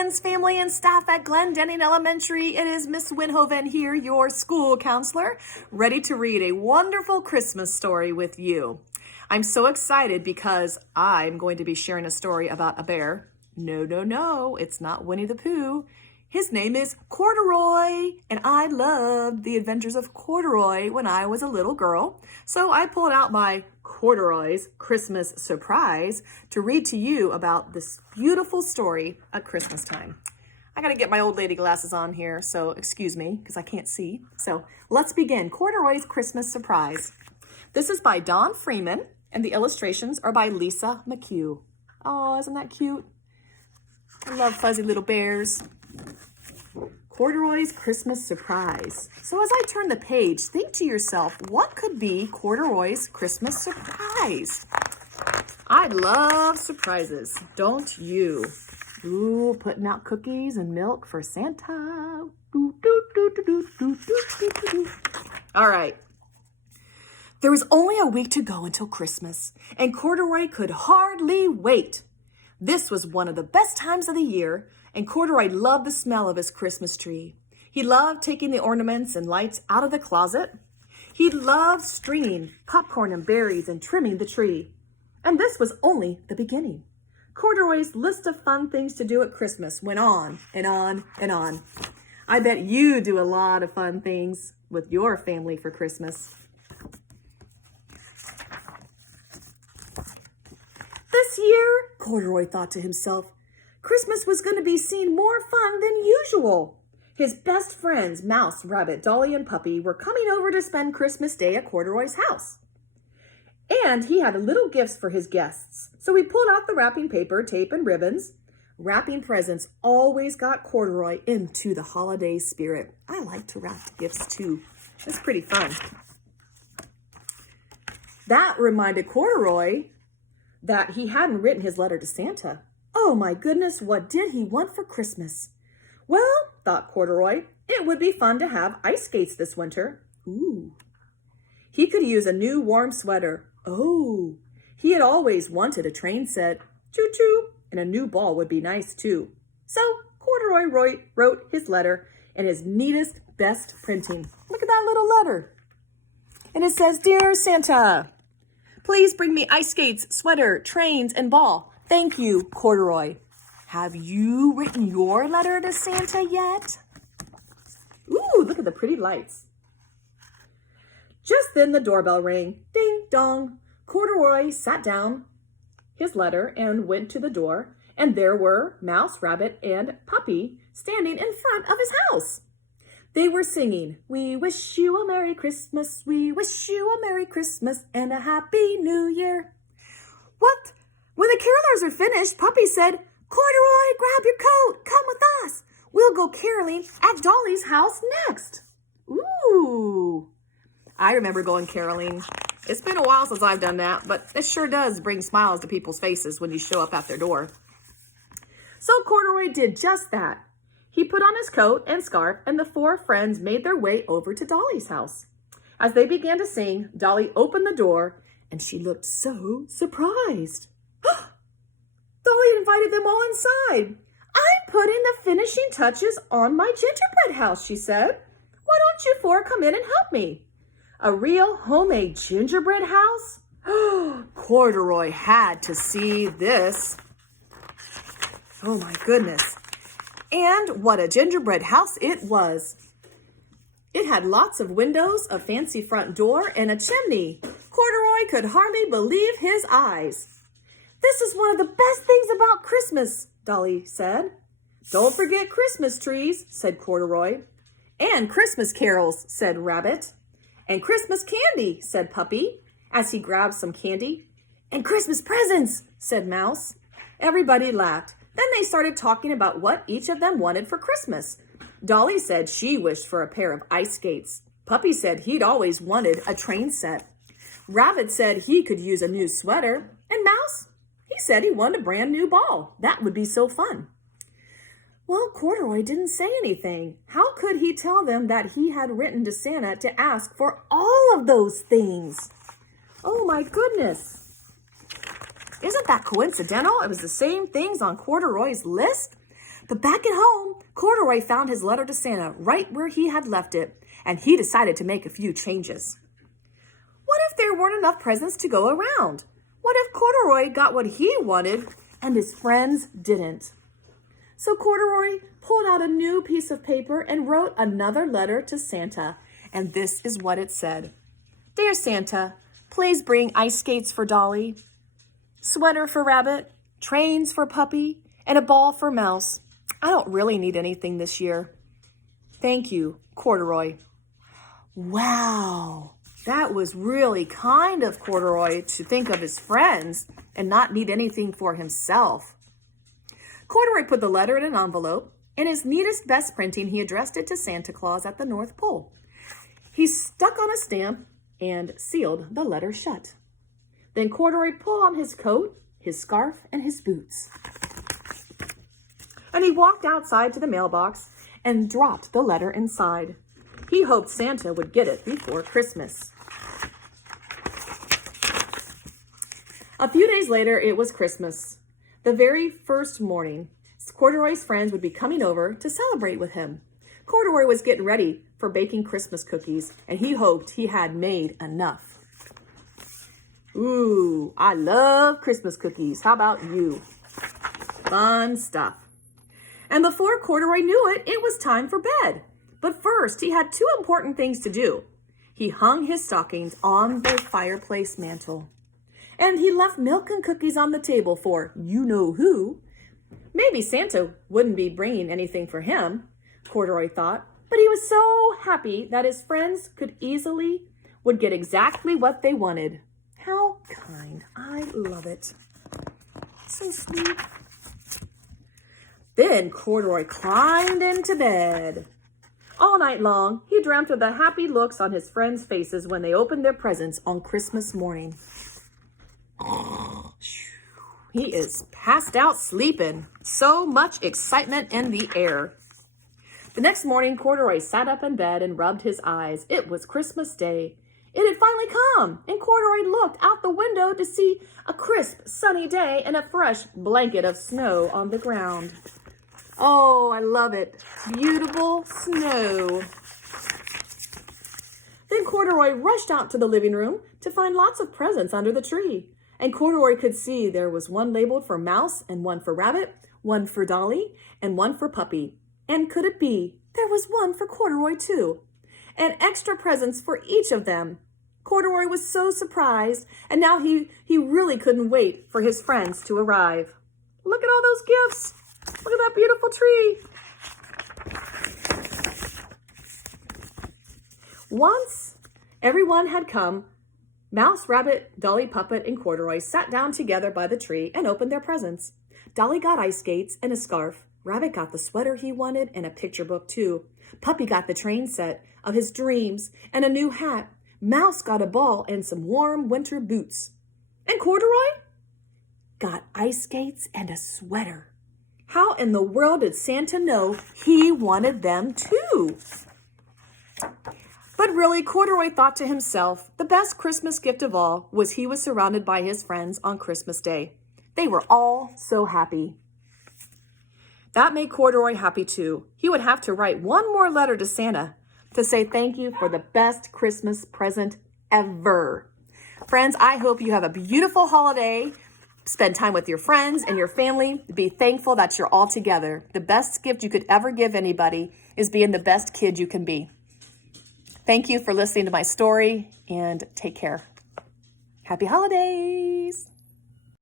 friends, family, and staff at Glendenning Elementary. It is Miss Winhoven here, your school counselor, ready to read a wonderful Christmas story with you. I'm so excited because I'm going to be sharing a story about a bear. No, it's not Winnie the Pooh. His name is Corduroy, and I loved the adventures of Corduroy when I was a little girl. So I pulled out my Corduroys Christmas Surprise to read to you about this beautiful story at Christmas time. I gotta get my old lady glasses on here, so excuse me, because I can't see. So let's begin. Corduroy's Christmas Surprise. This is by Don Freeman, and the illustrations are by Lisa McHugh. Oh, isn't that cute? I love fuzzy little bears. Corduroy's Christmas Surprise. So as I turn the page, think to yourself, what could be Corduroy's Christmas surprise? I love surprises, don't you? Ooh, putting out cookies and milk for Santa. All right. There was only a week to go until Christmas, and Corduroy could hardly wait. This was one of the best times of the year, and Corduroy loved the smell of his Christmas tree. He loved taking the ornaments and lights out of the closet. He loved stringing popcorn and berries and trimming the tree. And this was only the beginning. Corduroy's list of fun things to do at Christmas went on and on and on. I bet you do a lot of fun things with your family for Christmas. This year, Corduroy thought to himself, Christmas was going to be seen more fun than usual. His best friends, Mouse, Rabbit, Dolly, and Puppy, were coming over to spend Christmas Day at Corduroy's house. And he had little gifts for his guests, so he pulled out the wrapping paper, tape, and ribbons. Wrapping presents always got Corduroy into the holiday spirit. I like to wrap gifts too. It's pretty fun. That reminded Corduroy that he hadn't written his letter to Santa. Oh my goodness, what did he want for Christmas? Well, thought Corduroy, it would be fun to have ice skates this winter. Ooh. He could use a new warm sweater. Oh, he had always wanted a train set. Choo-choo. And a new ball would be nice too. So Corduroy wrote his letter in his neatest, best printing. Look at that little letter. And it says, Dear Santa, please bring me ice skates, sweater, trains, and ball. Thank you, Corduroy. Have you written your letter to Santa yet? Ooh, look at the pretty lights. Just then the doorbell rang. Ding dong. Corduroy sat down his letter and went to the door, and there were Mouse, Rabbit, and Puppy standing in front of his house. They were singing, We wish you a Merry Christmas, we wish you a Merry Christmas and a Happy New Year. What? When the carolers were finished, Puppy said, Corduroy, grab your coat, come with us. We'll go caroling at Dolly's house next. Ooh, I remember going caroling. It's been a while since I've done that, but it sure does bring smiles to people's faces when you show up at their door. So Corduroy did just that. He put on his coat and scarf, and the four friends made their way over to Dolly's house. As they began to sing, Dolly opened the door, and she looked so surprised. Dolly invited them all inside. I'm putting the finishing touches on my gingerbread house, she said. Why don't you four come in and help me? A real homemade gingerbread house? Corduroy had to see this. Oh my goodness. And what a gingerbread house it was. It had lots of windows, a fancy front door, and a chimney. Corduroy could hardly believe his eyes. This is one of the best things about Christmas, Dolly said. Don't forget Christmas trees, said Corduroy. And Christmas carols, said Rabbit. And Christmas candy, said Puppy, as he grabbed some candy. And Christmas presents, said Mouse. Everybody laughed. Then they started talking about what each of them wanted for Christmas. Dolly said she wished for a pair of ice skates. Puppy said he'd always wanted a train set. Rabbit said he could use a new sweater. And Mouse, he said he wanted a brand new ball. That would be so fun. Well, Corduroy didn't say anything. How could he tell them that he had written to Santa to ask for all of those things? Oh my goodness. Isn't that coincidental? It was the same things on Corduroy's list. But back at home, Corduroy found his letter to Santa right where he had left it, and he decided to make a few changes. What if there weren't enough presents to go around? What if Corduroy got what he wanted and his friends didn't? So Corduroy pulled out a new piece of paper and wrote another letter to Santa, and this is what it said. Dear Santa, please bring ice skates for Dolly, sweater for Rabbit, trains for Puppy, and a ball for Mouse. I don't really need anything this year. Thank you, Corduroy. Wow, that was really kind of Corduroy to think of his friends and not need anything for himself. Corduroy put the letter in an envelope. In his neatest, best printing, he addressed it to Santa Claus at the North Pole. He stuck on a stamp and sealed the letter shut. Then Corduroy pulled on his coat, his scarf, and his boots. And he walked outside to the mailbox and dropped the letter inside. He hoped Santa would get it before Christmas. A few days later, it was Christmas. The very first morning, Corduroy's friends would be coming over to celebrate with him. Corduroy was getting ready for baking Christmas cookies, and he hoped he had made enough. Ooh, I love Christmas cookies. How about you? Fun stuff. And before Corduroy knew it, it was time for bed. But first, he had two important things to do. He hung his stockings on the fireplace mantle. And he left milk and cookies on the table for you-know-who. Maybe Santa wouldn't be bringing anything for him, Corduroy thought. But he was so happy that his friends would get exactly what they wanted. How kind. I love it. So sweet. Then Corduroy climbed into bed. All night long, he dreamt of the happy looks on his friends' faces when they opened their presents on Christmas morning. He is passed out sleeping. So much excitement in the air. The next morning, Corduroy sat up in bed and rubbed his eyes. It was Christmas Day. It had finally come, and Corduroy looked out the window to see a crisp, sunny day and a fresh blanket of snow on the ground. Oh, I love it. Beautiful snow. Then Corduroy rushed out to the living room to find lots of presents under the tree. And Corduroy could see there was one labeled for Mouse and one for Rabbit, one for Dolly, and one for Puppy. And could it be there was one for Corduroy too? And extra presents for each of them. Corduroy was so surprised, and now he really couldn't wait for his friends to arrive. Look at all those gifts. Look at that beautiful tree. Once everyone had come, Mouse, Rabbit, Dolly, Puppet, and Corduroy sat down together by the tree and opened their presents. Dolly got ice skates and a scarf. Rabbit got the sweater he wanted and a picture book too. Puppy got the train set of his dreams and a new hat. Mouse got a ball and some warm winter boots. And Corduroy got ice skates and a sweater. How in the world did Santa know he wanted them too? But really, Corduroy thought to himself, the best Christmas gift of all was he was surrounded by his friends on Christmas Day. They were all so happy. That made Corduroy happy too. He would have to write one more letter to Santa to say thank you for the best Christmas present ever. Friends, I hope you have a beautiful holiday. Spend time with your friends and your family. Be thankful that you're all together. The best gift you could ever give anybody is being the best kid you can be. Thank you for listening to my story, and take care. Happy holidays.